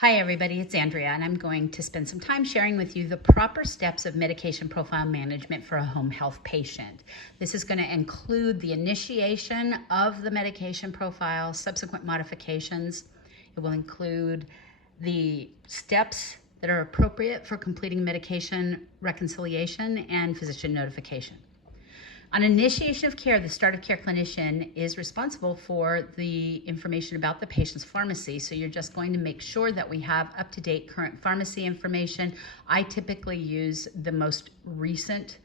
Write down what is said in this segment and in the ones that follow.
Hi everybody, it's Andrea, and I'm going to spend some time sharing with you the proper steps of medication profile management for a home health patient. This is going to include the initiation of the medication profile, subsequent modifications. It will include the steps that are appropriate for completing medication reconciliation and physician notification. On initiation of care, the start of care clinician is responsible for the information about the patient's pharmacy. So you're just going to make sure that we have up-to-date current pharmacy information. I typically use the most recent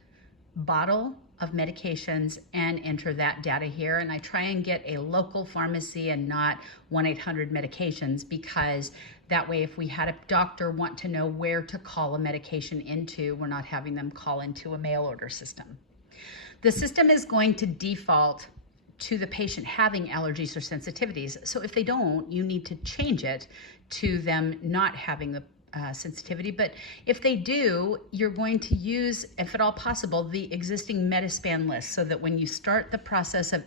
bottle of medications and enter that data here. And I try and get a local pharmacy and not 1-800 medications, because that way if we had a doctor want to know where to call a medication into, we're not having them call into a mail order system. The system is going to default to the patient having allergies or sensitivities. So if they don't, you need to change it to them not having the sensitivity. But if they do, you're going to use, if at all possible, the existing Metaspan list, so that when you start the process of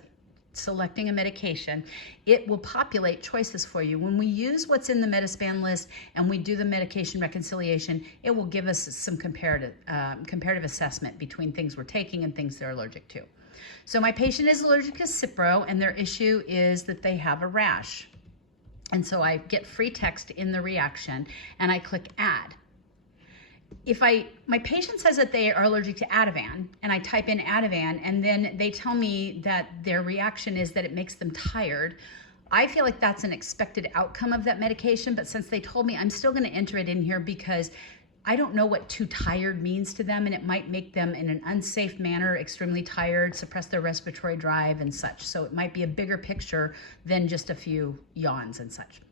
selecting a medication, it will populate choices for you. When we use what's in the Metaspan list and we do the medication reconciliation, it will give us some comparative assessment between things we're taking and things they're allergic to. So my patient is allergic to Cipro, and their issue is that they have a rash. And so I get free text in the reaction and I click add. If my patient says that they are allergic to Ativan, and I type in Ativan, and then they tell me that their reaction is that it makes them tired, I feel like that's an expected outcome of that medication. But since they told me, I'm still going to enter it in here, because I don't know what too tired means to them, and it might make them in an unsafe manner extremely tired, suppress their respiratory drive and such. So it might be a bigger picture than just a few yawns and such.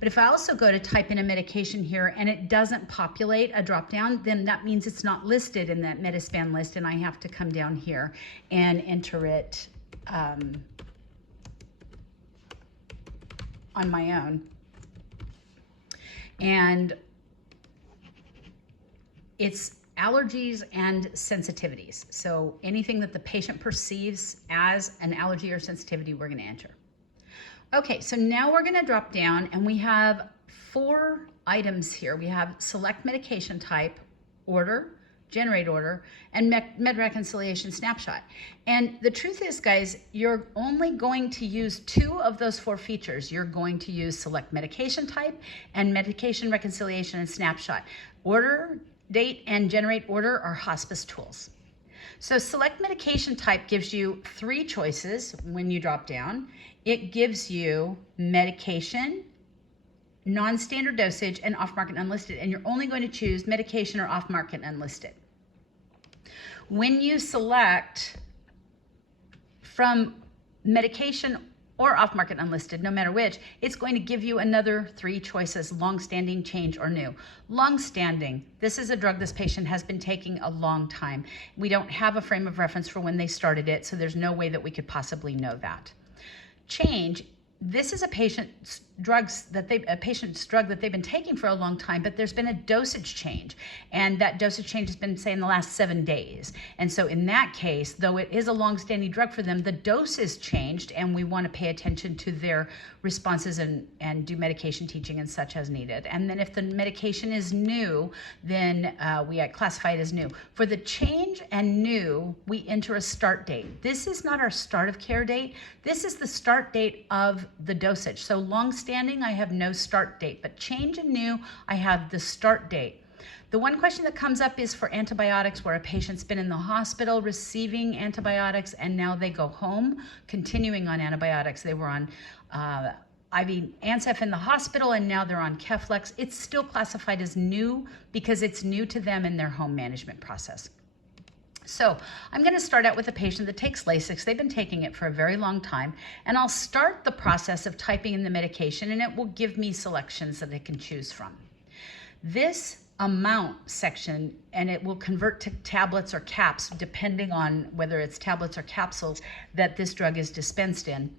But if I also go to type in a medication here and it doesn't populate a drop down, then that means it's not listed in that Metaspan list, and I have to come down here and enter it on my own. And it's allergies and sensitivities. So anything that the patient perceives as an allergy or sensitivity, we're going to enter. Okay, so now we're going to drop down, and we have 4 items here. We have select medication type, order, generate order, and med reconciliation snapshot. And the truth is, guys, you're only going to use 2 of those 4 features. You're going to use select medication type and medication reconciliation and snapshot. Order, date, and generate order are hospice tools. So select medication type gives you 3 choices when you drop down. It gives you medication, non-standard dosage, and off-market unlisted. And you're only going to choose medication or off-market unlisted. When you select from medication or off-market unlisted, no matter which, it's going to give you another 3 choices: long-standing, change, or new. Long-standing, this is a drug this patient has been taking a long time. We don't have a frame of reference for when they started it, so there's no way that we could possibly know that. Change, this is a patient's drug that they've been taking for a long time, but there's been a dosage change, and that dosage change has been, say, in the last 7 days. And so in that case, though it is a long-standing drug for them, the dose is changed, and we want to pay attention to their responses and do medication teaching and such as needed. And then if the medication is new, then we classify it as new. For the change and new, we enter a start date. This is not our start of care date. This is the start date of the dosage. So long-standing, I have no start date, but change and new, I have the start date. The one question that comes up is for antibiotics, where a patient's been in the hospital receiving antibiotics and now they go home continuing on antibiotics. They were on IV Ancef in the hospital and now they're on Keflex. It's still classified as new because it's new to them in their home management process. So I'm going to start out with a patient that takes Lasix. They've been taking it for a very long time, and I'll start the process of typing in the medication, and it will give me selections that I can choose from. This amount section, and it will convert to tablets or caps depending on whether it's tablets or capsules that this drug is dispensed in,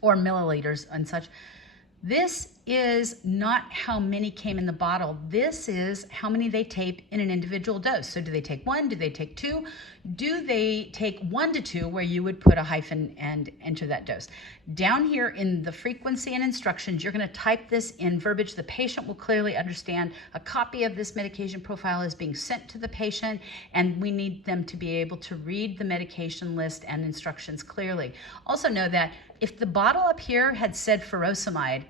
or milliliters and such. This is not how many came in the bottle. This is how many they take in an individual dose. So do they take 1? Do they take 2? Do they take 1 to 2, where you would put a hyphen and enter that dose? Down here in the frequency and instructions, you're going to type this in verbiage the patient will clearly understand. A copy of this medication profile is being sent to the patient, and we need them to be able to read the medication list and instructions clearly. Also know that if the bottle up here had said furosemide,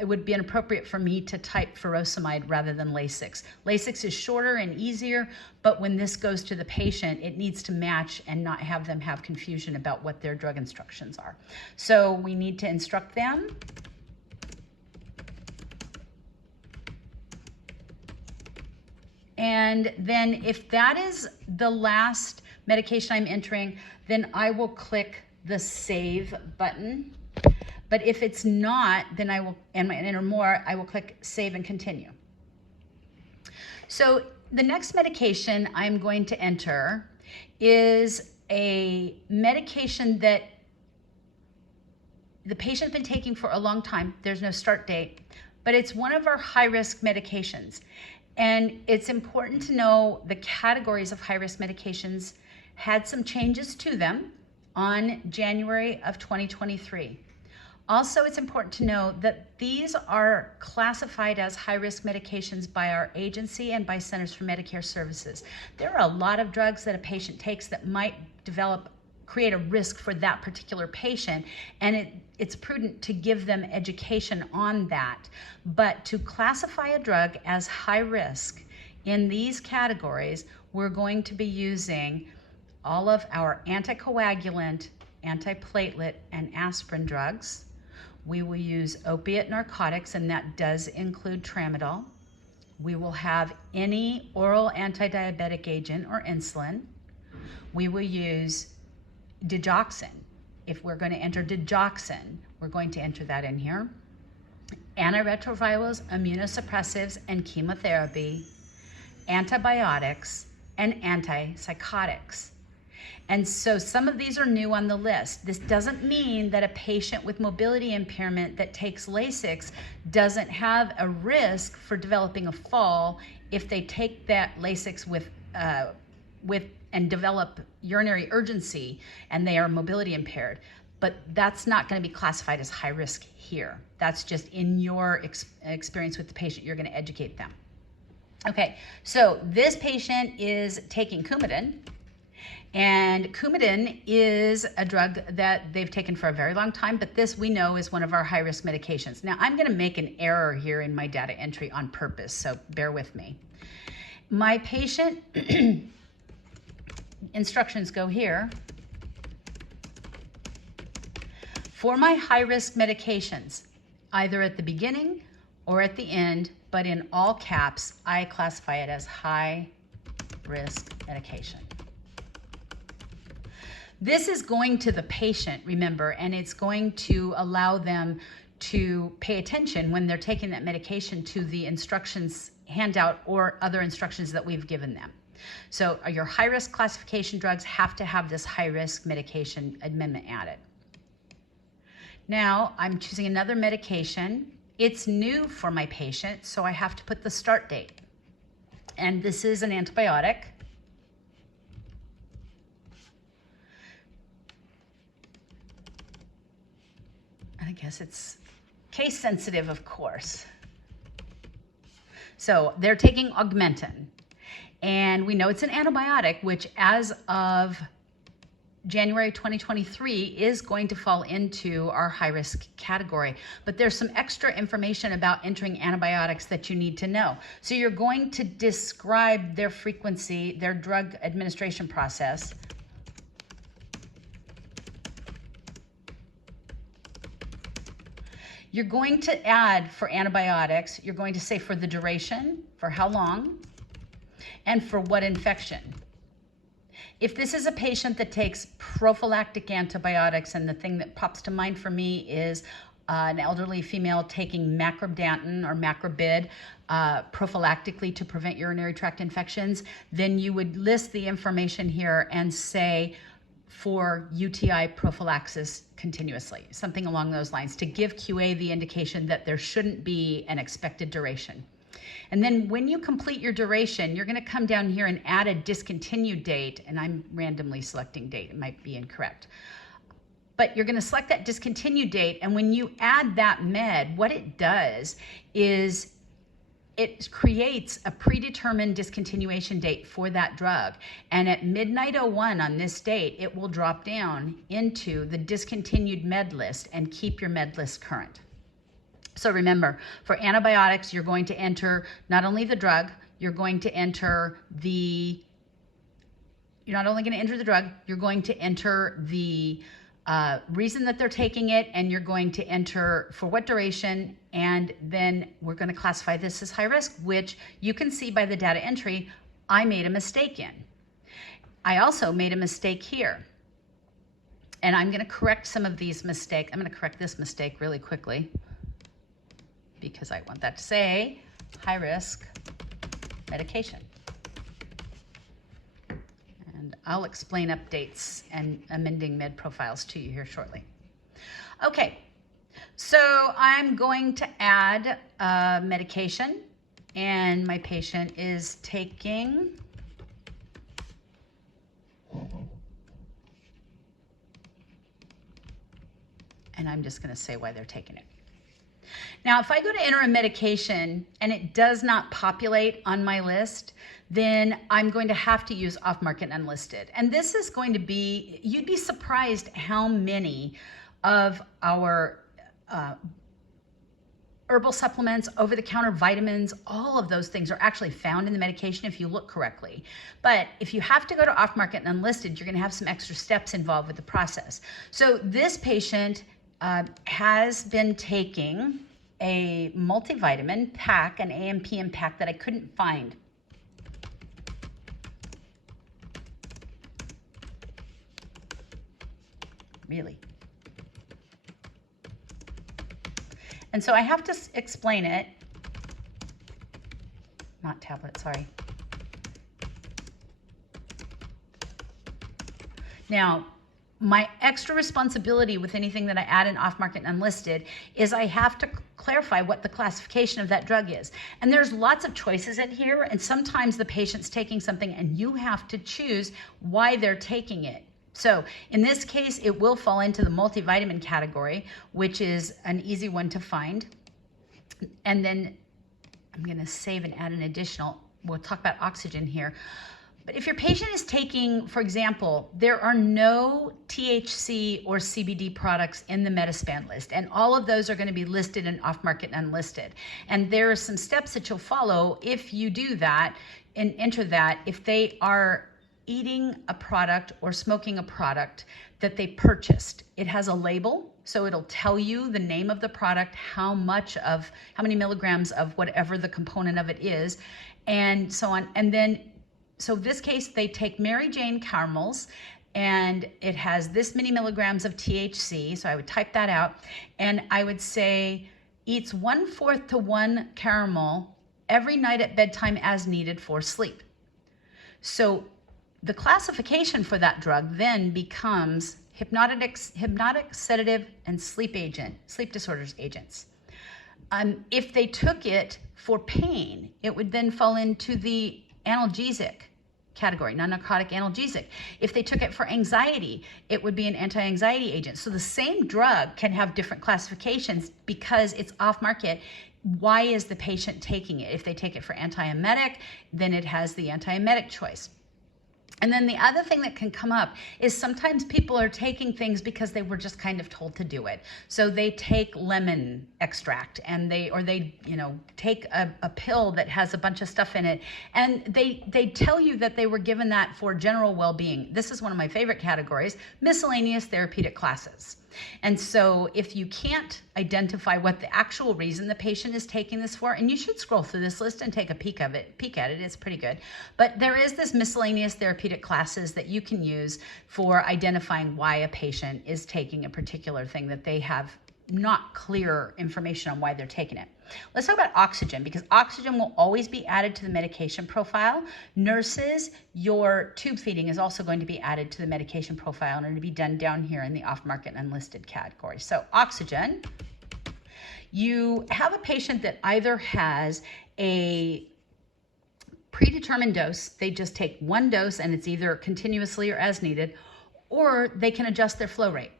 it would be inappropriate for me to type furosemide rather than Lasix. Lasix is shorter and easier, but when this goes to the patient, it needs to match and not have them have confusion about what their drug instructions are. So we need to instruct them. And then if that is the last medication I'm entering, then I will click the Save button. But if it's not, then I will, and enter more, I will click Save and Continue. So the next medication I'm going to enter is a medication that the patient's been taking for a long time. There's no start date, but it's one of our high-risk medications. And it's important to know the categories of high-risk medications had some changes to them on January of 2023. Also, it's important to know that these are classified as high-risk medications by our agency and by Centers for Medicare Services. There are a lot of drugs that a patient takes that might create a risk for that particular patient, and it's prudent to give them education on that. But to classify a drug as high risk in these categories, we're going to be using all of our anticoagulant, antiplatelet, and aspirin drugs. We will use opiate narcotics, and that does include tramadol. We will have any oral anti-diabetic agent or insulin. We will use digoxin. If we're going to enter digoxin, we're going to enter that in here. Antiretrovirals, immunosuppressives, and chemotherapy, antibiotics, and antipsychotics. And so some of these are new on the list. This doesn't mean that a patient with mobility impairment that takes Lasix doesn't have a risk for developing a fall if they take that Lasix and develop urinary urgency and they are mobility impaired. But that's not going to be classified as high risk here. That's just in your experience with the patient, you're going to educate them. Okay, so this patient is taking Coumadin. And Coumadin is a drug that they've taken for a very long time, but this we know is one of our high-risk medications. Now, I'm going to make an error here in my data entry on purpose, so bear with me. My patient instructions go here. For my high-risk medications, either at the beginning or at the end, but in all caps, I classify it as high-risk medication. This is going to the patient, remember, and it's going to allow them to pay attention when they're taking that medication to the instructions handout or other instructions that we've given them. So your high-risk classification drugs have to have this high-risk medication amendment added. Now I'm choosing another medication. It's new for my patient, so I have to put the start date. And this is an antibiotic. I guess it's case sensitive, of course. So they're taking Augmentin, and we know it's an antibiotic, which as of January 2023 is going to fall into our high-risk category. But there's some extra information about entering antibiotics that you need to know. So you're going to describe their frequency, their drug administration process. You're going to add for antibiotics, you're going to say for the duration, for how long, and for what infection. If this is a patient that takes prophylactic antibiotics, and the thing that pops to mind for me is an elderly female taking macrobidantin or macrobid prophylactically to prevent urinary tract infections, then you would list the information here and say for UTI prophylaxis continuously, something along those lines, to give QA the indication that there shouldn't be an expected duration. And then when you complete your duration, you're going to come down here and add a discontinued date, and I'm randomly selecting date. It might be incorrect. but you're going to select that discontinue date. And when you add that med, what it does is it creates a predetermined discontinuation date for that drug. And at midnight 01 on this date, it will drop down into the discontinued med list and keep your med list current. So remember, for antibiotics, you're going to enter not only the drug, you're going to enter the, you're not only going to enter the drug, you're going to enter the reason that they're taking it, and you're going to enter for what duration, and then we're going to classify this as high risk, which you can see by the data entry I made a mistake in. I also made a mistake here, and I'm going to correct some of these mistakes. I'm going to correct this mistake really quickly because I want that to say high risk medication. And I'll explain updates and amending med profiles to you here shortly. Okay, so I'm going to add medication, and my patient is taking and I'm just going to say why they're taking it. Now, if I go to enter a medication and it does not populate on my list, then I'm going to have to use off-market unlisted. And this is going to be, you'd be surprised how many of our herbal supplements, over-the-counter vitamins, all of those things are actually found in the medication if you look correctly. But if you have to go to off-market and unlisted, you're going to have some extra steps involved with the process. So this patient has been taking a multivitamin pack, an AM PM pack that I couldn't find. Really. And so I have to explain it. Not tablet, sorry. Now, my extra responsibility with anything that I add in off-market and unlisted is I have to clarify what the classification of that drug is. And there's lots of choices in here, and sometimes the patient's taking something and you have to choose why they're taking it. So in this case, it will fall into the multivitamin category, which is an easy one to find. And then I'm going to save and add an additional, we'll talk about oxygen here. But if your patient is taking, for example, there are no THC or CBD products in the Metaspan list, and all of those are going to be listed in off-market and unlisted. And there are some steps that you'll follow if you do that and enter that if they are eating a product or smoking a product that they purchased. It has a label, so it'll tell you the name of the product, how many milligrams of whatever the component of it is, and so on. And then, so this case, they take Mary Jane caramels, and it has this many milligrams of THC, so I would type that out, and I would say eats 1/4 to 1 caramel every night at bedtime as needed for sleep. So the classification for that drug then becomes hypnotic, sedative, and sleep disorders agents. If they took it for pain, it would then fall into the analgesic category, non-narcotic analgesic. If they took it for anxiety, it would be an anti-anxiety agent. So the same drug can have different classifications because it's off-market. Why is the patient taking it? If they take it for antiemetic, then it has the antiemetic choice. And then the other thing that can come up is sometimes people are taking things because they were just kind of told to do it. So they take lemon extract and they take a pill that has a bunch of stuff in it, and they tell you that they were given that for general well-being. This is one of my favorite categories, miscellaneous therapeutic classes. And so if you can't identify what the actual reason the patient is taking this for, and you should scroll through this list and take a peek at it, it's pretty good. But there is this miscellaneous therapeutic classes that you can use for identifying why a patient is taking a particular thing that they have not clear information on why they're taking it. Let's talk about oxygen, because oxygen will always be added to the medication profile. Nurses, your tube feeding is also going to be added to the medication profile, and it'll be done down here in the off-market and unlisted category. So oxygen, you have a patient that either has a predetermined dose, they just take one dose and it's either continuously or as needed, or they can adjust their flow rate.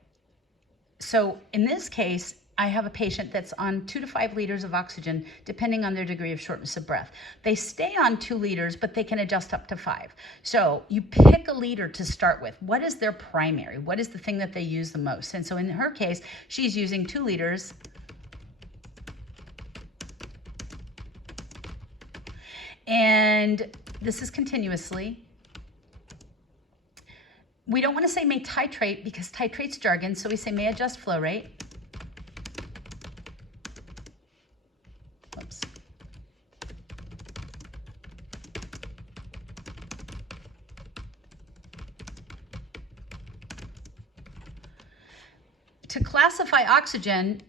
So in this case, I have a patient that's on 2 to 5 liters of oxygen, depending on their degree of shortness of breath. They stay on 2 liters, but they can adjust up to 5. So you pick a liter to start with. What is their primary? What is the thing that they use the most? And so in her case, she's using 2 liters. And this is continuously. We don't want to say may titrate because titrate's jargon, so we say may adjust flow rate. Whoops. To classify oxygen,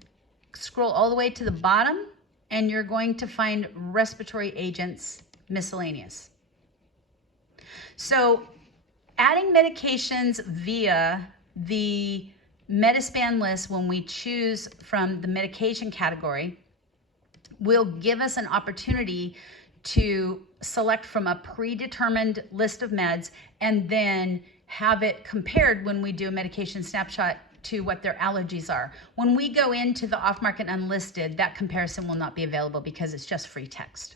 scroll all the way to the bottom and you're going to find respiratory agents miscellaneous. So adding medications via the Medi-Span list when we choose from the medication category will give us an opportunity to select from a predetermined list of meds and then have it compared when we do a medication snapshot to what their allergies are. When we go into the off-market unlisted, that comparison will not be available because it's just free text.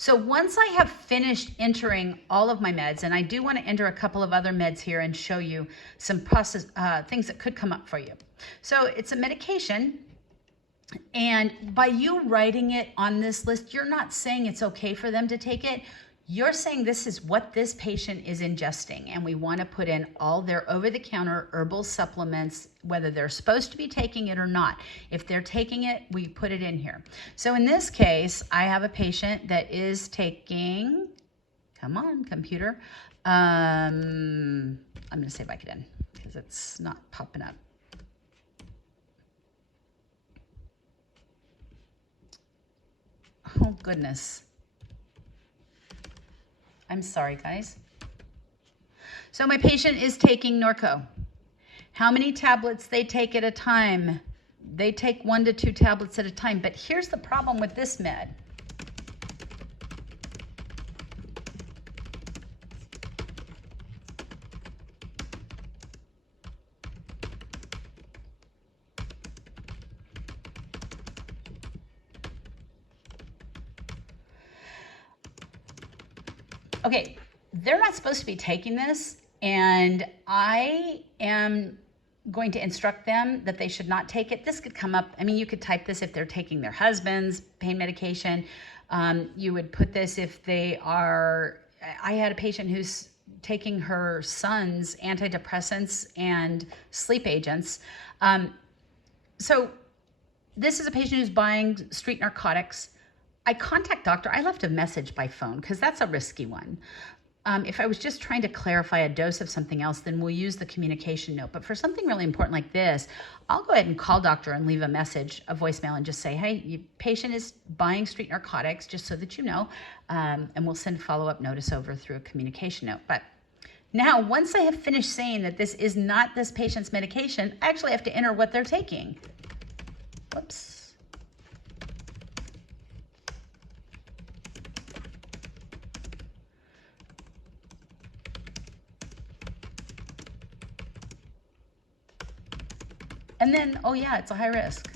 So once I have finished entering all of my meds, and I do want to enter a couple of other meds here and show you some process things that could come up for you. So it's a medication, and by you writing it on this list, you're not saying it's okay for them to take it. You're saying this is what this patient is ingesting, and we want to put in all their over-the-counter herbal supplements, whether they're supposed to be taking it or not. If they're taking it, we put it in here. So in this case, I have a patient that is taking, come on, computer. I'm going to say Vicodin because it's not popping up. Oh, goodness. I'm sorry, guys. So my patient is taking Norco. How many tablets they take at a time? They take 1 to 2 tablets at a time. But here's the problem with this med. Okay, they're not supposed to be taking this, and I am going to instruct them that they should not take it. This could come up, I mean, you could type this if they're taking their husband's pain medication. You would put this if they are, I had a patient who's taking her son's antidepressants and sleep agents. So this is a patient who's buying street narcotics. I contact doctor, I left a message by phone because that's a risky one. If I was just trying to clarify a dose of something else, then we'll use the communication note. But for something really important like this, I'll go ahead and call doctor and leave a message, a voicemail, and just say, hey, your patient is buying street narcotics, just so that you know, and we'll send a follow-up notice over through a communication note. But now, once I have finished saying that this is not this patient's medication, I actually have to enter what they're taking. Whoops. And then, oh yeah, it's a high risk.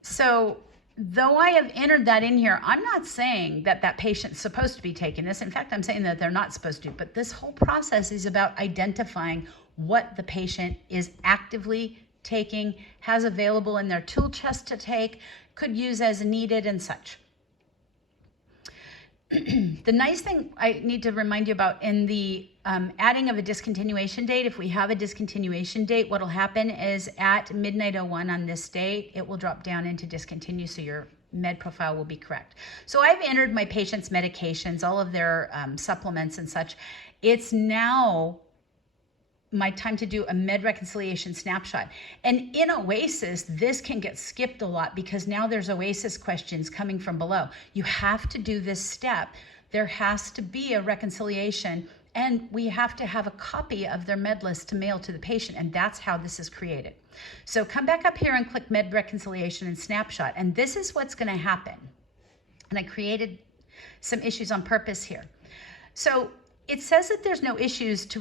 So though I have entered that in here, I'm not saying that that patient's supposed to be taking this. In fact, I'm saying that they're not supposed to. But this whole process is about identifying what the patient is actively taking, has available in their tool chest to take, could use as needed and such. The nice thing I need to remind you about in the adding of a discontinuation date, if we have a discontinuation date, what will happen is at midnight 01 on this date, it will drop down into discontinue, so your med profile will be correct. So I've entered my patient's medications, all of their supplements and such. It's now my time to do a med reconciliation snapshot. And in OASIS, this can get skipped a lot because now there's OASIS questions coming from below. You have to do this step. There has to be a reconciliation, and we have to have a copy of their med list to mail to the patient, and that's how this is created. So come back up here and click med reconciliation and snapshot, and this is what's going to happen. And I created some issues on purpose here. So it says that there's no issues to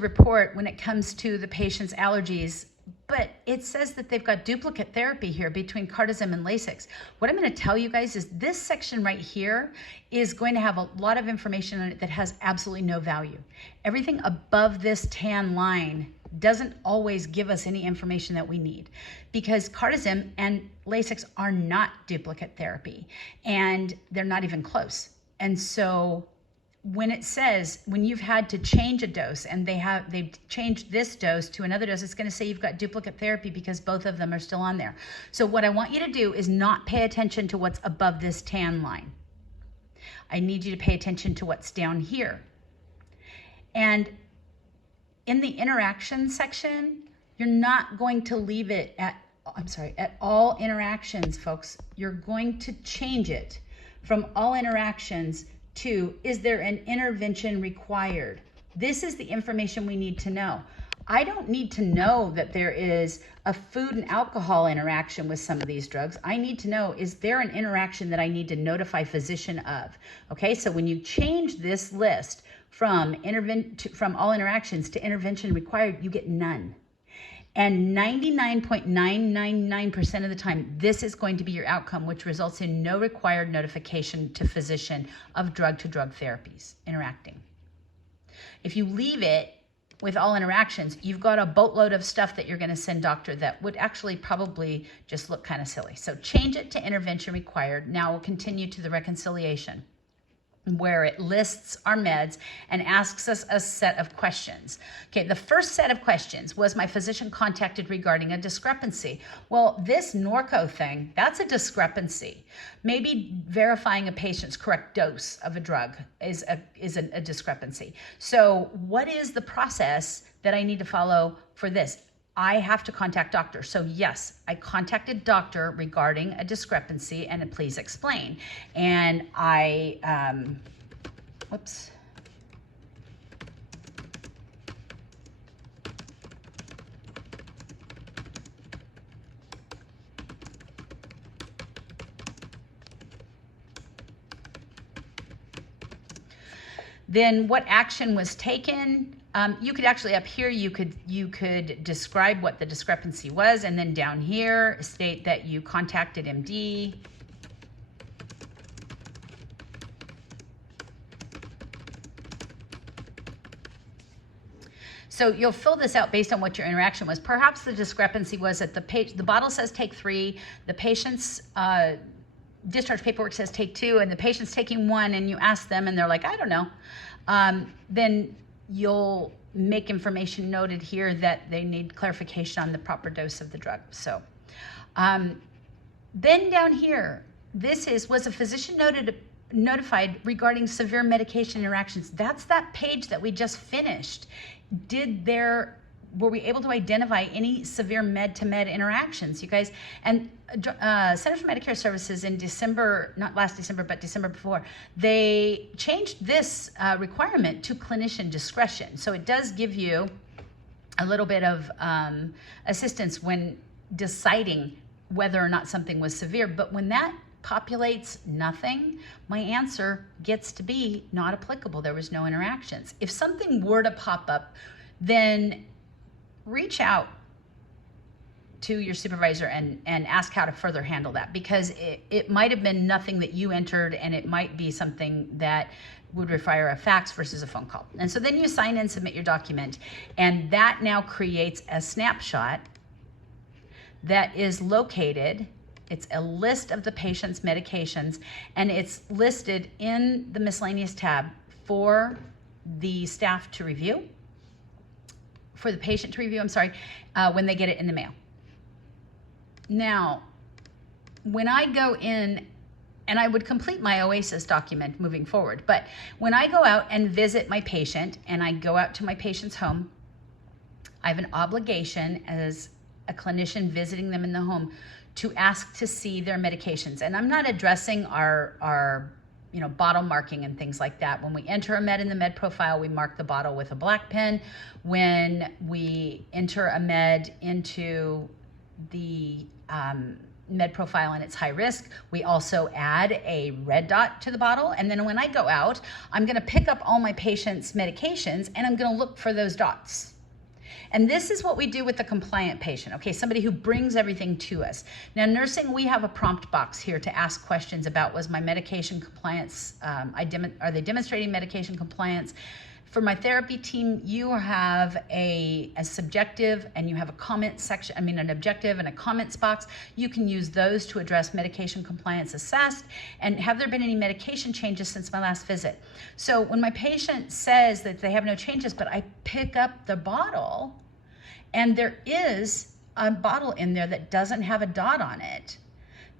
report when it comes to the patient's allergies, but it says that they've got duplicate therapy here between Cardizem and Lasix. What I'm going to tell you guys is this section right here is going to have a lot of information on it that has absolutely no value. Everything above this tan line doesn't always give us any information that we need, because Cardizem and Lasix are not duplicate therapy, and they're not even close. And so when it says, when you've had to change a dose and they've changed this dose to another dose, it's going to say you've got duplicate therapy because both of them are still on there. So what I want you to do is not pay attention to what's above this tan line. I need you to pay attention to what's down here. And in the interaction section, you're not going to leave it at all interactions, folks. You're going to change it from all interactions to, is there an intervention required? This is the information we need to know. I don't need to know that there is a food and alcohol interaction with some of these drugs. I need to know, is there an interaction that I need to notify physician of? Okay, so when you change this list from all interactions to intervention required, you get none. And 99.999% of the time, this is going to be your outcome, which results in no required notification to physician of drug-to-drug therapies interacting. If you leave it with all interactions, you've got a boatload of stuff that you're going to send doctor that would actually probably just look kind of silly. So change it to intervention required. Now we'll continue to the reconciliation, where it lists our meds and asks us a set of questions. Okay, the first set of questions was, my physician contacted regarding a discrepancy. Well, this Norco thing, that's a discrepancy. Maybe verifying a patient's correct dose of a drug is a discrepancy. So what is the process that I need to follow for this? I have to contact doctor. So yes, I contacted doctor regarding a discrepancy and please explain. And whoops. Then what action was taken? You could actually, up here, you could describe what the discrepancy was, and then down here state that you contacted MD. So you'll fill this out based on what your interaction was. Perhaps the discrepancy was that the bottle says take 3, the patient's discharge paperwork says take 2, and the patient's taking 1, and you ask them and they're like, I don't know. Then you'll make information noted here that they need clarification on the proper dose of the drug. So then down here, was a physician notified regarding severe medication interactions. That's that page that we just finished. Were we able to identify any severe med-to-med interactions, you guys? And Centers for Medicare Services in December, not last December, but December before, they changed this requirement to clinician discretion. So it does give you a little bit of assistance when deciding whether or not something was severe. But when that populates nothing, my answer gets to be not applicable. There was no interactions. If something were to pop up, then reach out to your supervisor and ask how to further handle that, because it might have been nothing that you entered, and it might be something that would require a fax versus a phone call. And so then you sign in, submit your document, and that now creates a snapshot that is located. It's a list of the patient's medications, and it's listed in the miscellaneous tab for the staff to review, for the patient to review, when they get it in the mail. Now, when I go in, and I would complete my OASIS document moving forward, but when I go out and visit my patient, and I go out to my patient's home, I have an obligation as a clinician visiting them in the home to ask to see their medications. And I'm not addressing our bottle marking and things like that. When we enter a med in the med profile, we mark the bottle with a black pen. When we enter a med into the med profile and it's high risk. We also add a red dot to the bottle. And then when I go out, I'm going to pick up all my patients' medications and I'm going to look for those dots. And this is what we do with the compliant patient, okay? Somebody who brings everything to us. Now, nursing, we have a prompt box here to ask questions about, was my medication compliance, are they demonstrating medication compliance? For my therapy team, you have a subjective and you have a comment section, an objective and a comments box. You can use those to address medication compliance assessed and have there been any medication changes since my last visit. So when my patient says that they have no changes, but I pick up the bottle and there is a bottle in there that doesn't have a dot on it,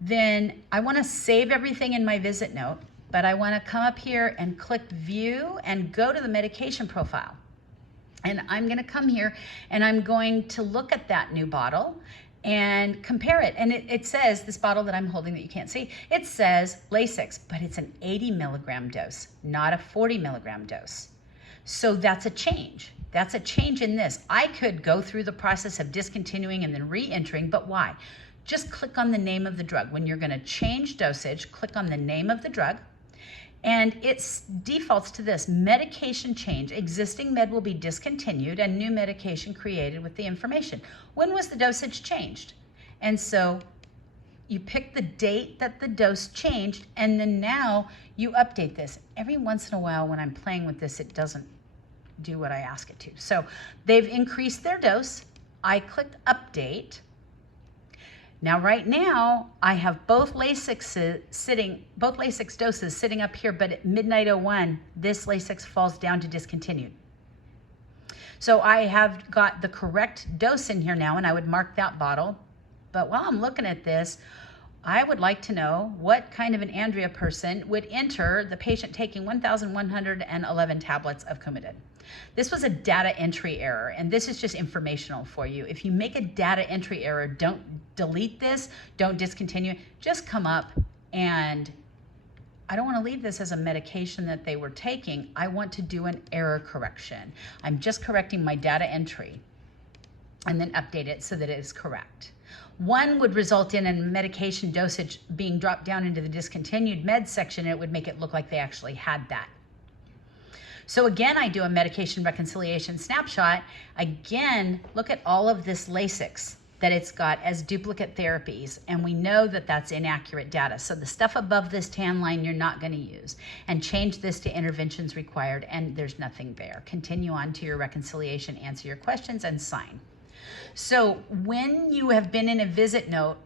then I want to save everything in my visit note. But I want to come up here and click view and go to the medication profile. And I'm going to come here and I'm going to look at that new bottle and compare it. And it says, this bottle that I'm holding that you can't see, it says Lasix, but it's an 80 milligram dose, not a 40 milligram dose. So that's a change. That's a change in this. I could go through the process of discontinuing and then re-entering, but why? Just click on the name of the drug. When you're going to change dosage, click on the name of the drug. And it defaults to this: medication change. Existing med will be discontinued and new medication created with the information. When was the dosage changed? And so you pick the date that the dose changed, and then now you update this. Every once in a while when I'm playing with this, it doesn't do what I ask it to. So they've increased their dose. I clicked update. Now, right now, I have both Lasix doses sitting up here, but at midnight 01, this Lasix falls down to discontinued. So I have got the correct dose in here now, and I would mark that bottle. But while I'm looking at this, I would like to know what kind of an Andrea person would enter the patient taking 1,111 tablets of Coumadin. This was a data entry error, and this is just informational for you. If you make a data entry error, don't delete this, don't discontinue, just come up and I don't want to leave this as a medication that they were taking. I want to do an error correction. I'm just correcting my data entry and then update it so that it is correct. One would result in a medication dosage being dropped down into the discontinued meds section, and it would make it look like they actually had that. So again, I do a medication reconciliation snapshot. Again, look at all of this Lasix that it's got as duplicate therapies, and we know that that's inaccurate data. So the stuff above this tan line you're not going to use, and change this to interventions required, and there's nothing there. Continue on to your reconciliation, answer your questions, and sign. So when you have been in a visit note,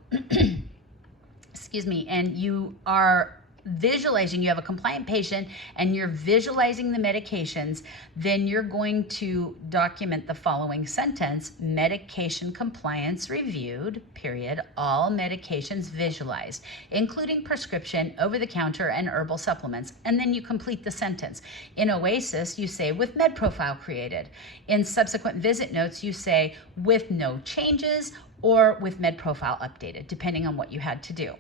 excuse me, and you are visualizing, you have a compliant patient and you're visualizing the medications, then you're going to document the following sentence: medication compliance reviewed, period, all medications visualized, including prescription, over-the-counter, and herbal supplements. And then you complete the sentence. In OASIS, you say with med profile created. In subsequent visit notes, you say with no changes or with med profile updated, depending on what you had to do.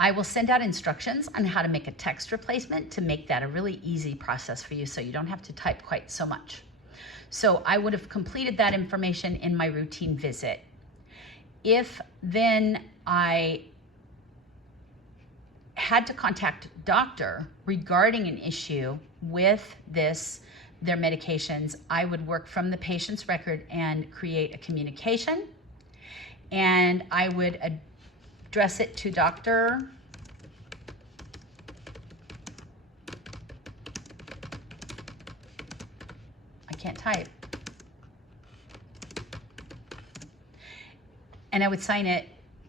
I will send out instructions on how to make a text replacement to make that a really easy process for you so you don't have to type quite so much. So I would have completed that information in my routine visit. If then I had to contact doctor regarding an issue with their medications, I would work from the patient's record and create a communication, and I would address it to Dr. I can't type. And I would sign it,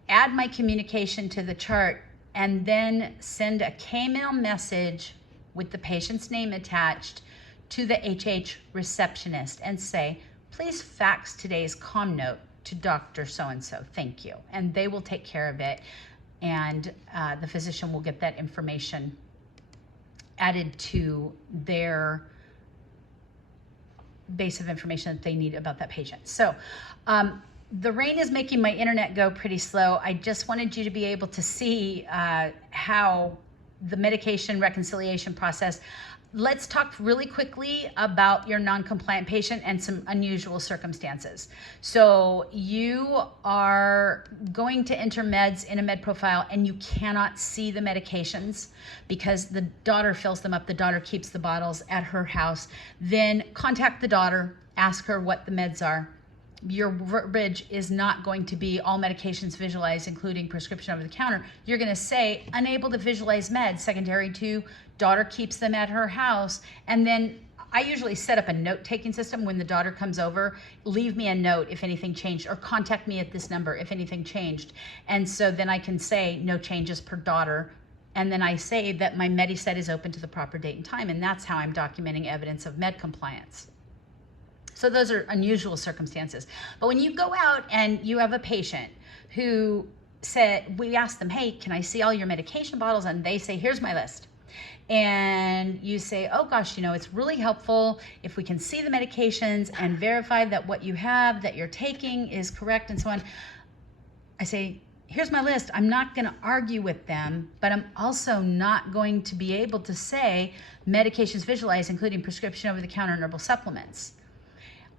add my communication to the chart, and then send a K-mail message with the patient's name attached to the HH receptionist and say, please fax today's comm note to Dr. So-and-so, thank you. And they will take care of it, and the physician will get that information added to their base of information that they need about that patient. So the rain is making my internet go pretty slow. I just wanted you to be able to see how the medication reconciliation process, let's talk really quickly about your non-compliant patient and some unusual circumstances. So you are going to enter meds in a med profile and you cannot see the medications because the daughter fills them up. The daughter keeps the bottles at her house. Then contact the daughter, ask her what the meds are. Your verbiage is not going to be all medications visualized, including prescription over the counter. You're going to say unable to visualize meds, secondary to daughter keeps them at her house. And then I usually set up a note-taking system when the daughter comes over. Leave me a note if anything changed, or contact me at this number if anything changed. And so then I can say no changes per daughter. And then I say that my MediSet is open to the proper date and time. And that's how I'm documenting evidence of med compliance. So those are unusual circumstances. But when you go out and you have a patient who said, we ask them, hey, can I see all your medication bottles? And they say, here's my list. And you say, oh gosh, you know, it's really helpful if we can see the medications and verify that what you have, that you're taking is correct and so on. I say, here's my list. I'm not going to argue with them, but I'm also not going to be able to say medications visualized, including prescription over the counter and herbal supplements.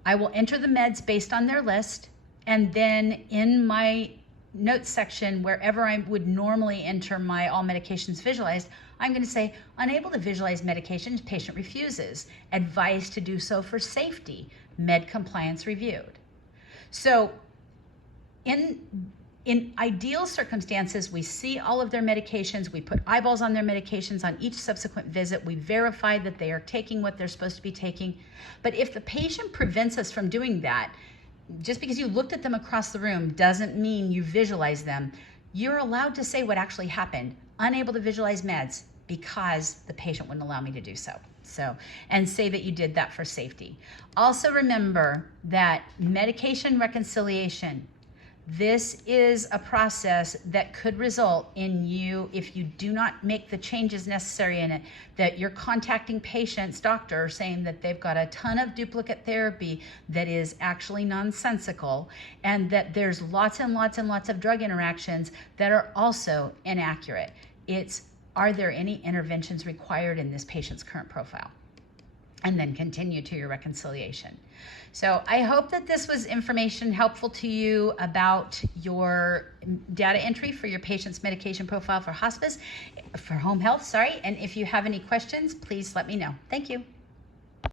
I will enter the meds based on their list, and then in my notes section, wherever I would normally enter my all medications visualized, I'm going to say unable to visualize medications, patient refuses, advised to do so for safety, med compliance reviewed. So in ideal circumstances, we see all of their medications, we put eyeballs on their medications on each subsequent visit, we verify that they are taking what they're supposed to be taking. But if the patient prevents us from doing that, just because you looked at them across the room doesn't mean you visualize them. You're allowed to say what actually happened. Unable to visualize meds because the patient wouldn't allow me to do so. And say that you did that for safety. Also remember that medication reconciliation, this is a process that could result in you, if you do not make the changes necessary in it, that you're contacting patients, doctor, saying that they've got a ton of duplicate therapy that is actually nonsensical, and that there's lots and lots and lots of drug interactions that are also inaccurate. It's, are there any interventions required in this patient's current profile? And then continue to your reconciliation. So I hope that this was information helpful to you about your data entry for your patient's medication profile for hospice, for home health, sorry. And if you have any questions, please let me know. Thank you.